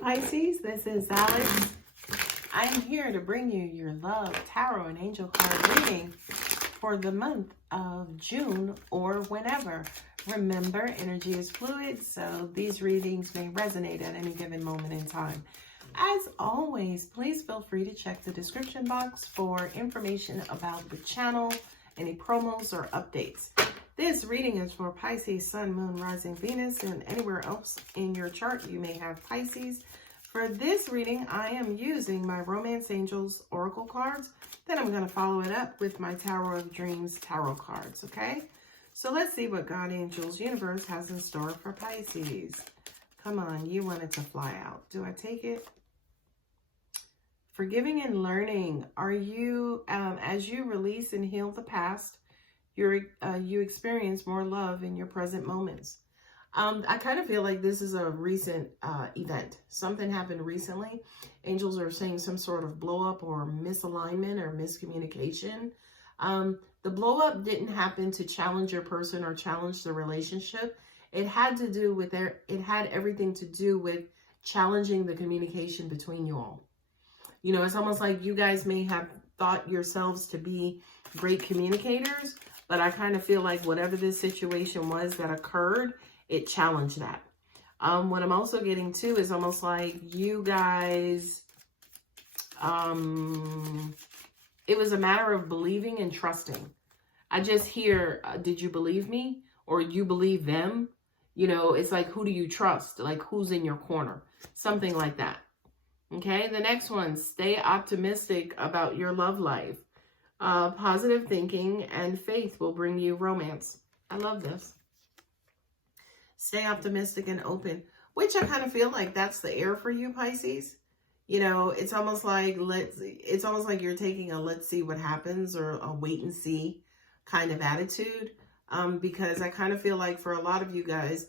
Pisces, this is Alex. I'm here to bring you your love, tarot, and angel card reading for the month of June or whenever. Remember, energy is fluid, so these readings may resonate at any given moment in time. As always, please feel free to check the description box for information about the channel, any promos or updates. This reading is for Pisces, Sun, Moon, Rising, Venus, and anywhere else in your chart you may have Pisces. For this reading, I am using my Romance Angels Oracle cards. Then I'm going to follow it up with my Tower of Dreams Tarot cards, okay? So let's see what God, Angels, Universe has in store for Pisces. Come on, you want it to fly out. Do I take it? Forgiving and learning. Are you, as you release and heal the past, you experience more love in your present moments. I kind of feel like this is a recent event. Something happened recently. Angels are saying some sort of blow up or misalignment or miscommunication. The blow up didn't happen to challenge your person or challenge the relationship. It had to do with it had everything to do with challenging the communication between you all. You know, it's almost like you guys may have thought yourselves to be great communicators, but I kind of feel like whatever this situation was that occurred, it challenged that. What I'm also getting to is almost like you guys, it was a matter of believing and trusting. I just hear, did you believe me? Or you believe them? You know, it's like, who do you trust? Like, who's in your corner? Something like that. Okay, the next one, stay optimistic about your love life. Positive thinking and faith will bring you romance. I love this. Stay optimistic and open, which I kind of feel like that's the air for you, Pisces. You know, it's almost like you're taking a let's see what happens or a wait and see kind of attitude. Because I kind of feel like for a lot of you guys,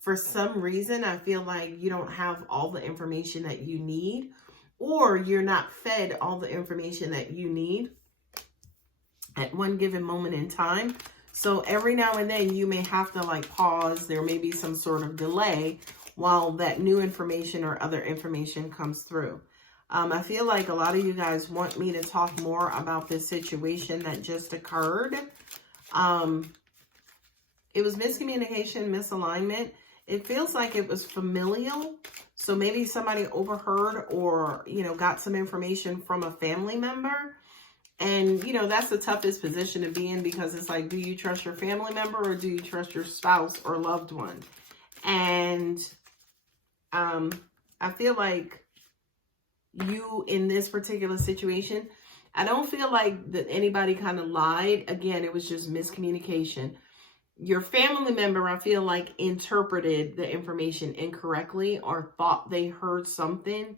for some reason, I feel like you don't have all the information that you need, or you're not fed all the information that you need at one given moment in time. So every now and then you may have to like pause. There may be some sort of delay while that new information or other information comes through. I feel like a lot of you guys want me to talk more about this situation that just occurred. It was miscommunication, misalignment. It feels like it was familial. So maybe somebody overheard or, you know, got some information from a family member. And, you know, that's the toughest position to be in, because it's like, do you trust your family member or do you trust your spouse or loved one? And I feel like you, in this particular situation, I don't feel like that anybody kind of lied. Again, it was just miscommunication. Your family member, I feel like, interpreted the information incorrectly or thought they heard something,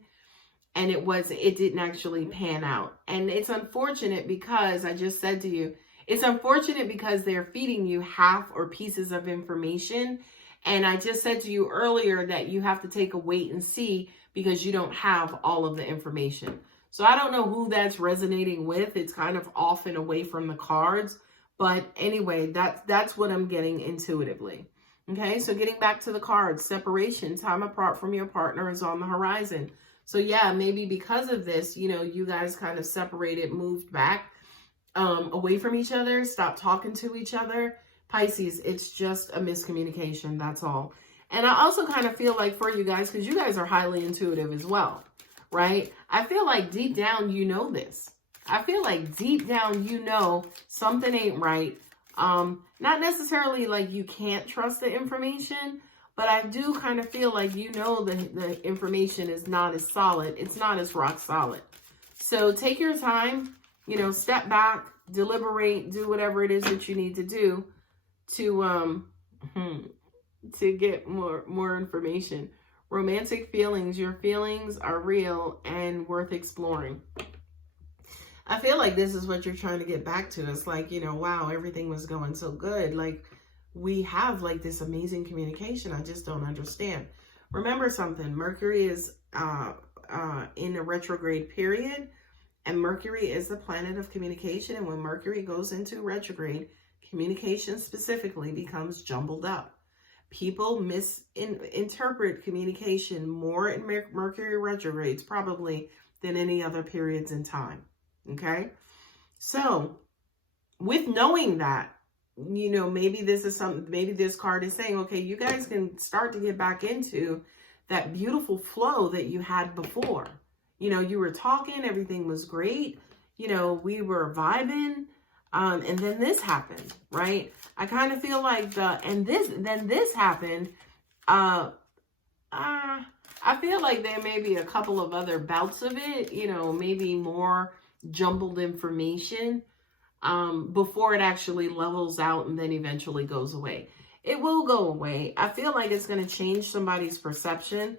and it didn't actually pan out. And it's unfortunate because I just said to you, it's unfortunate because they're feeding you half or pieces of information. And I just said to you earlier that you have to take a wait and see because you don't have all of the information. So I don't know who that's resonating with. It's kind of off and away from the cards. But anyway, that's what I'm getting intuitively. Okay, so getting back to the cards, separation, time apart from your partner is on the horizon. So yeah, maybe because of this, you know, you guys kind of separated, moved back away from each other, stopped talking to each other. Pisces, it's just a miscommunication, that's all. And I also kind of feel like for you guys, because you guys are highly intuitive as well, right? I feel like deep down, you know this. I feel like deep down, you know something ain't right. Not necessarily like you can't trust the information, but I do kind of feel like you know the information is not as solid. It's not as rock solid. So take your time, you know, step back, deliberate, do whatever it is that you need to do to get more information. Romantic feelings. Your feelings are real and worth exploring. I feel like this is what you're trying to get back to. It's like, you know, wow, everything was going so good. Like, we have like this amazing communication. I just don't understand. Remember something. Mercury is in a retrograde period. And Mercury is the planet of communication. And when Mercury goes into retrograde, communication specifically becomes jumbled up. People misinterpret communication more in Mercury retrogrades probably than any other periods in time. Okay? So, with knowing that, you know, maybe this is something, maybe this card is saying, okay, you guys can start to get back into that beautiful flow that you had before. You know, you were talking, everything was great. You know, we were vibing. And then this happened, right? I kind of feel like then this happened. I feel like there may be a couple of other bouts of it, you know, maybe more jumbled information before it actually levels out and then eventually goes away. It will go away. I feel like it's going to change somebody's perception.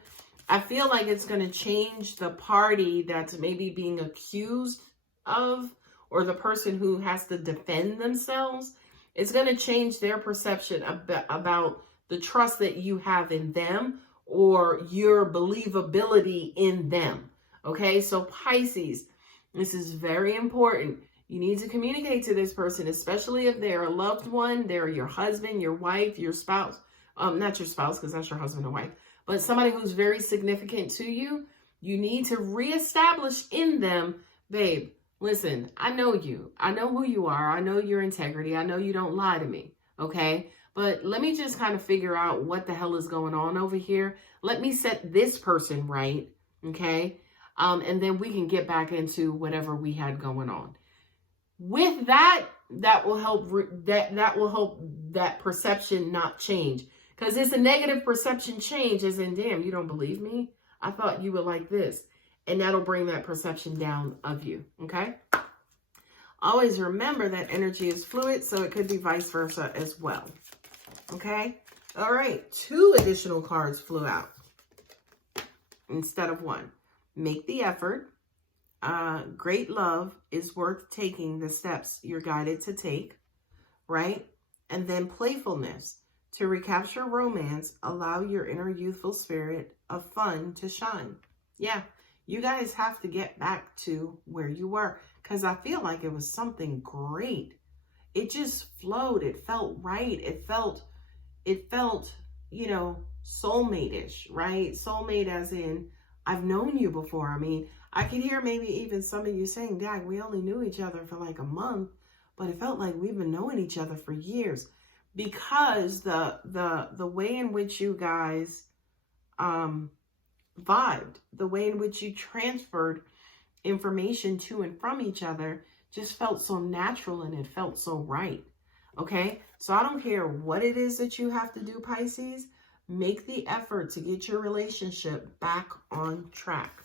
I feel like it's going to change the party that's maybe being accused of, or the person who has to defend themselves. It's going to change their perception about the trust that you have in them or your believability in them. Okay, so Pisces, this is very important. You need to communicate to this person, especially if they're a loved one, they're your husband, your wife, your spouse. Not your spouse, because that's your husband and wife, but somebody who's very significant to you. You need to reestablish in them, babe, listen, I know you. I know who you are. I know your integrity. I know you don't lie to me, okay? But let me just kind of figure out what the hell is going on over here. Let me set this person right, okay? And then we can get back into whatever we had going on. With that, that will help that will help that perception not change. Because it's a negative perception change, as in, damn, you don't believe me? I thought you were like this. And that'll bring that perception down of you, okay? Always remember that energy is fluid, so it could be vice versa as well, okay? All right, 2 additional cards flew out instead of 1. Make the effort. Great love is worth taking the steps you're guided to take, right? And then playfulness. To recapture romance, allow your inner youthful spirit of fun to shine. Yeah, you guys have to get back to where you were, because I feel like it was something great. It just flowed. It felt right. It felt, you know, soulmate-ish, right? Soulmate as in, I've known you before. I mean, I could hear maybe even some of you saying, Dad, we only knew each other for like a month, but it felt like we've been knowing each other for years, because the way in which you guys vibed, the way in which you transferred information to and from each other just felt so natural, and it felt so right. Okay, so I don't care what it is that you have to do, Pisces. Make the effort to get your relationship back on track.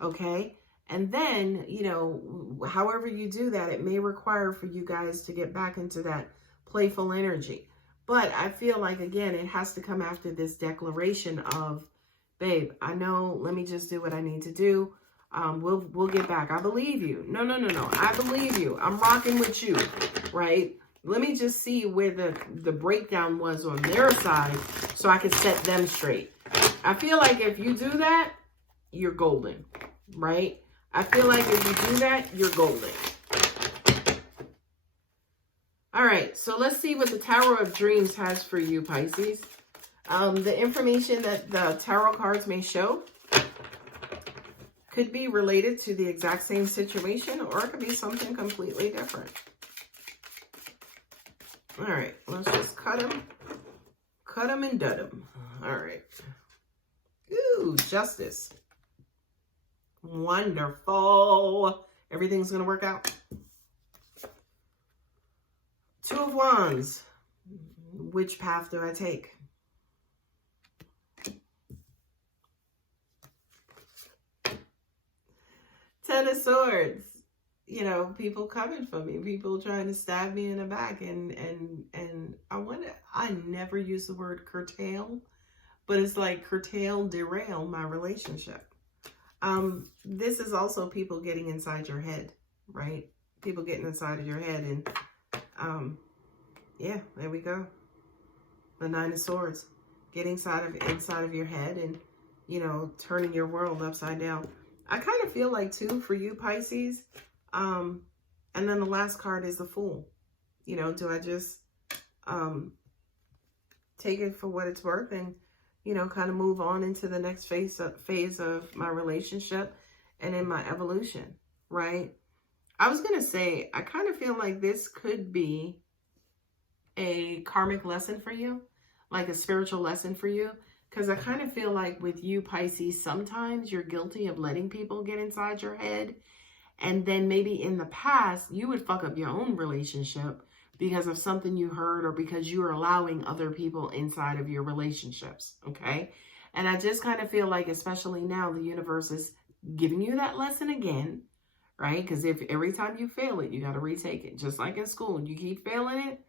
Okay, and then, you know, however you do that, it may require for you guys to get back into that playful energy. But I feel like, again, it has to come after this declaration of, babe, I know, let me just do what I need to do. We'll get back. I believe you. No. I believe you. I'm rocking with you, right? Let me just see where the breakdown was on their side so I can set them straight. I feel like if you do that, you're golden, right? I feel like if you do that, you're golden. All right, so let's see what the Tower of Dreams has for you, Pisces. The information that the tarot cards may show could be related to the exact same situation, or it could be something completely different. All right, let's just cut them. Cut them and dud them. All right. Ooh, Justice. Wonderful. Everything's going to work out. 2 of Wands. Which path do I take? Ten of Swords. You know, people coming for me, people trying to stab me in the back, and I never use the word curtail, but it's like curtail, derail my relationship. This is also people getting inside your head, right? People getting inside of your head, and yeah, there we go. The 9 of Swords, getting inside of your head, and, you know, turning your world upside down. I kind of feel like, too, for you, Pisces, and then the last card is the Fool. You know, do I just take it for what it's worth and, you know, kind of move on into the next phase of my relationship and in my evolution, right? I was going to say, I kind of feel like this could be a karmic lesson for you, like a spiritual lesson for you. Because I kind of feel like with you, Pisces, sometimes you're guilty of letting people get inside your head. And then maybe in the past, you would fuck up your own relationship because of something you heard or because you are allowing other people inside of your relationships, okay? And I just kind of feel like, especially now, the universe is giving you that lesson again, right? Because if every time you fail it, you got to retake it. Just like in school, you keep failing it,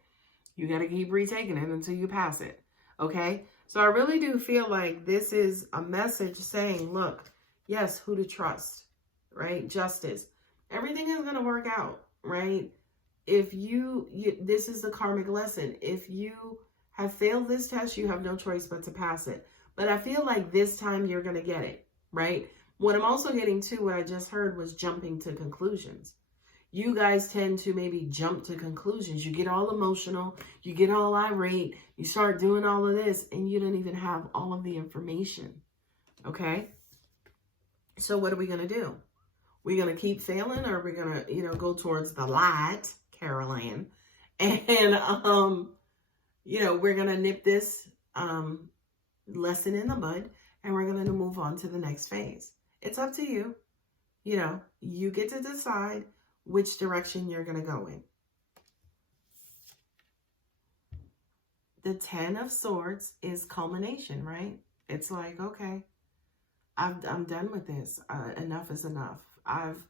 you got to keep retaking it until you pass it, okay? So I really do feel like this is a message saying, look, yes, who to trust, right? Justice. Everything is going to work out, right? If you, this is the karmic lesson. If you have failed this test, you have no choice but to pass it. But I feel like this time you're going to get it, right? What I'm also getting to, what I just heard, was jumping to conclusions. You guys tend to maybe jump to conclusions. You get all emotional, you get all irate, you start doing all of this, and you don't even have all of the information, okay? So what are we going to do? We're going to keep failing, or we're going to, you know, go towards the light, Caroline, and, you know, we're going to nip this lesson in the bud, and we're going to move on to the next phase. It's up to you. You know, you get to decide which direction you're going to go in. The 10 of Swords is culmination, right? It's like, okay, I'm done with this. Enough is enough. I've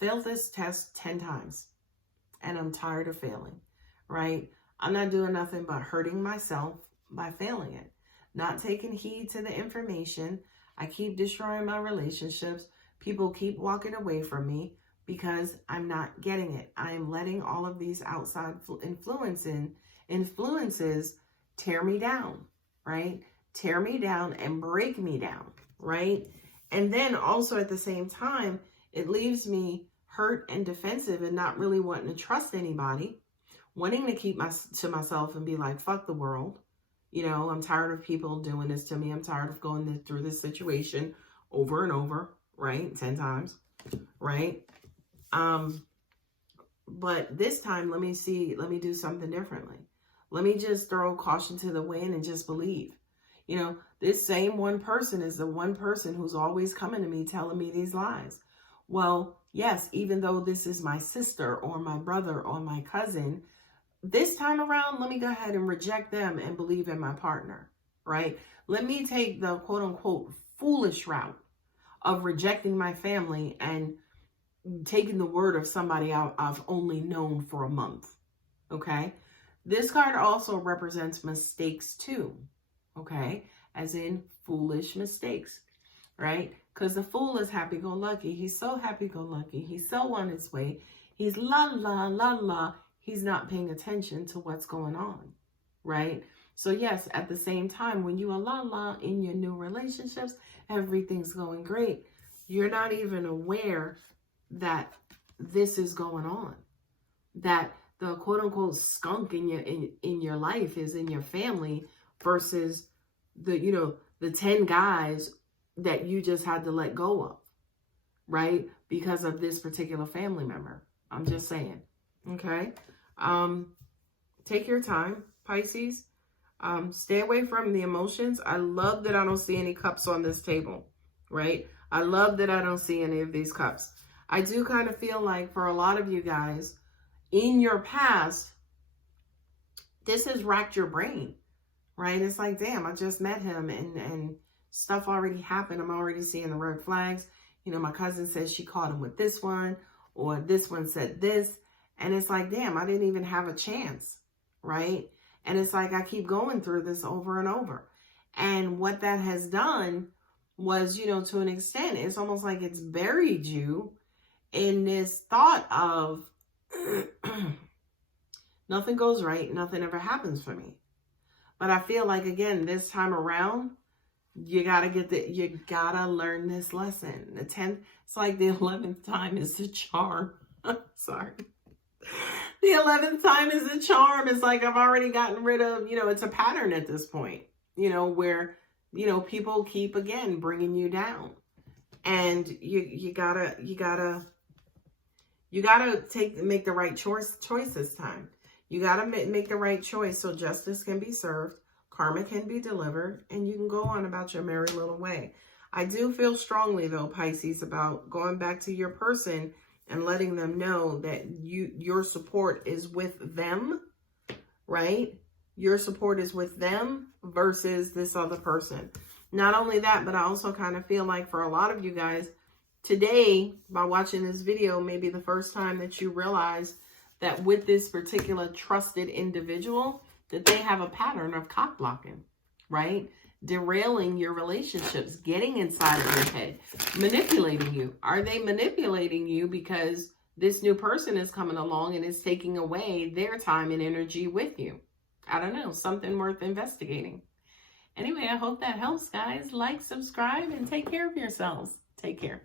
failed this test 10 times and I'm tired of failing, right? I'm not doing nothing but hurting myself by failing it. Not taking heed to the information. I keep destroying my relationships. People keep walking away from me because I'm not getting it. I'm letting all of these outside influences tear me down, right? Tear me down and break me down, right? And then also at the same time, it leaves me hurt and defensive and not really wanting to trust anybody, wanting to keep to myself and be like, fuck the world. You know, I'm tired of people doing this to me. I'm tired of going through this situation over and over, right? 10 times, right? But this time, let me do something differently. Let me just throw caution to the wind and just believe. You know, this same one person is the one person who's always coming to me telling me these lies. Well, yes, even though this is my sister or my brother or my cousin, this time around, let me go ahead and reject them and believe in my partner, right? Let me take the quote unquote foolish route of rejecting my family and taking the word of somebody I've only known for a month, okay? This card also represents mistakes too, okay? As in foolish mistakes, right? Because the fool is happy-go-lucky. He's so happy-go-lucky. He's so on his way. He's la, la, la, la. He's not paying attention to what's going on, right? So yes, at the same time, when you are la, la in your new relationships, everything's going great. You're not even aware that this is going on, that the quote unquote skunk in your life is in your family versus the, you know, the 10 guys that you just had to let go of, right? Because of this particular family member. I'm just saying, okay? Take your time, Pisces. Stay away from the emotions. I love that I don't see any cups on this table, right? I love that I don't see any of these cups. I do kind of feel like for a lot of you guys, in your past, this has racked your brain, right? It's like, damn, I just met him and stuff already happened. I'm already seeing the red flags. You know, my cousin says she caught him with this one, or this one said this. And it's like, damn, I didn't even have a chance, right? And it's like, I keep going through this over and over. And what that has done was, you know, to an extent, it's almost like it's buried you in this thought of nothing goes right, nothing ever happens for me. But I feel like, again, this time around, you gotta learn this lesson. The 10th, it's like the 11th time is the charm. Sorry. The 11th time is a charm. It's like I've already gotten rid of, it's a pattern at this point, where, people keep, again, bringing you down. And you gotta make the right choice this time. You gotta make the right choice so justice can be served, karma can be delivered, and you can go on about your merry little way. I do feel strongly, though, Pisces, about going back to your person and letting them know that your support is with them, right? Your support is with them versus this other person. Not only that, but I also kind of feel like for a lot of you guys, today, by watching this video, maybe the first time that you realize that with this particular trusted individual, that they have a pattern of cock blocking, right? Derailing your relationships, getting inside of your head, manipulating you. Are they manipulating you because this new person is coming along and is taking away their time and energy with you? I don't know, something worth investigating. Anyway, I hope that helps, guys. Like, subscribe, and take care of yourselves. Take care.